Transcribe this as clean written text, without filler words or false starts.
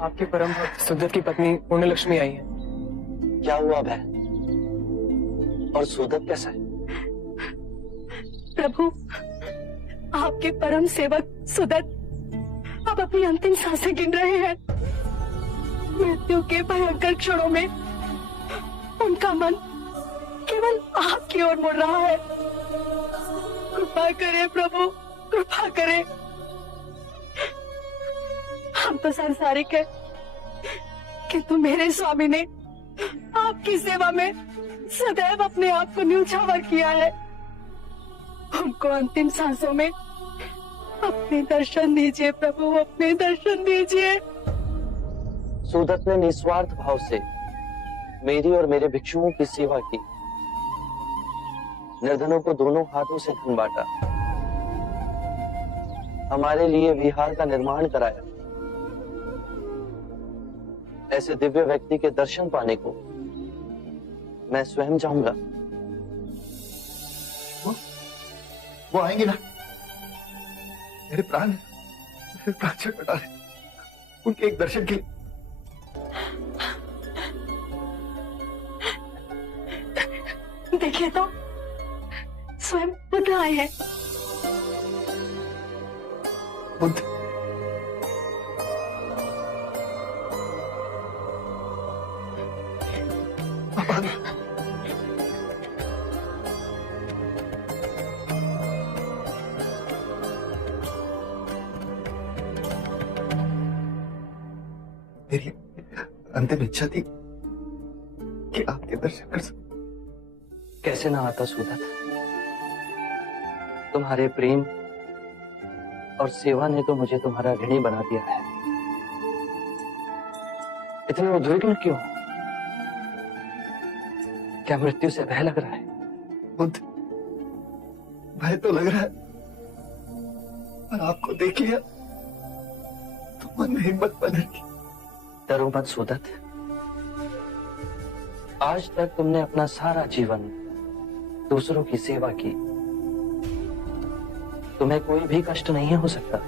आपके परम भक्त सुदत की पत्नी पुण्यलक्ष्मी आई है। क्या हुआ भय? और सुदत कैसा है? प्रभु, आपके परम सेवक सुदत अब अपनी अंतिम सांसें गिन रहे हैं। मृत्यु के भयंकर क्षणों में उनका मन केवल आपकी ओर मुड़ रहा है। कृपा करें प्रभु, कृपा करें। हम तो सांसारिक है, किंतु मेरे स्वामी ने आपकी सेवा में सदैव अपने आप को न्यौछावर किया है। उनको अंतिम सांसों में अपने दर्शन दीजिए प्रभु, अपने दर्शन दीजिए। सुदत ने निस्वार्थ भाव से मेरी और मेरे भिक्षुओं की सेवा की, निर्धनों को दोनों हाथों से धन बांटा, हमारे लिए विहार का निर्माण कराया। ऐसे दिव्य व्यक्ति के दर्शन पाने को मैं स्वयं चाहूंगा। वो आएंगे ना, मेरे प्राण छटपटा रहे उनके एक दर्शन के लिए। देखिए तो स्वयं बुद्ध आए हैं। बुद्ध? मेरी अंतिम इच्छा थी कि आपके दर्शन कर सकूं। कैसे ना आता सुदत, तुम्हारे प्रेम और सेवा ने तो मुझे तुम्हारा ऋणी बना दिया है। इतने उद्विग्न क्यों? क्या मृत्यु से भय लग रहा है? बुद्ध, भय तो लग रहा है, पर आपको देख लिया तो मन में हिम्मत बदल गई। डरो मत सुदत, आज तक तुमने अपना सारा जीवन दूसरों की सेवा की, तुम्हें कोई भी कष्ट नहीं हो सकता।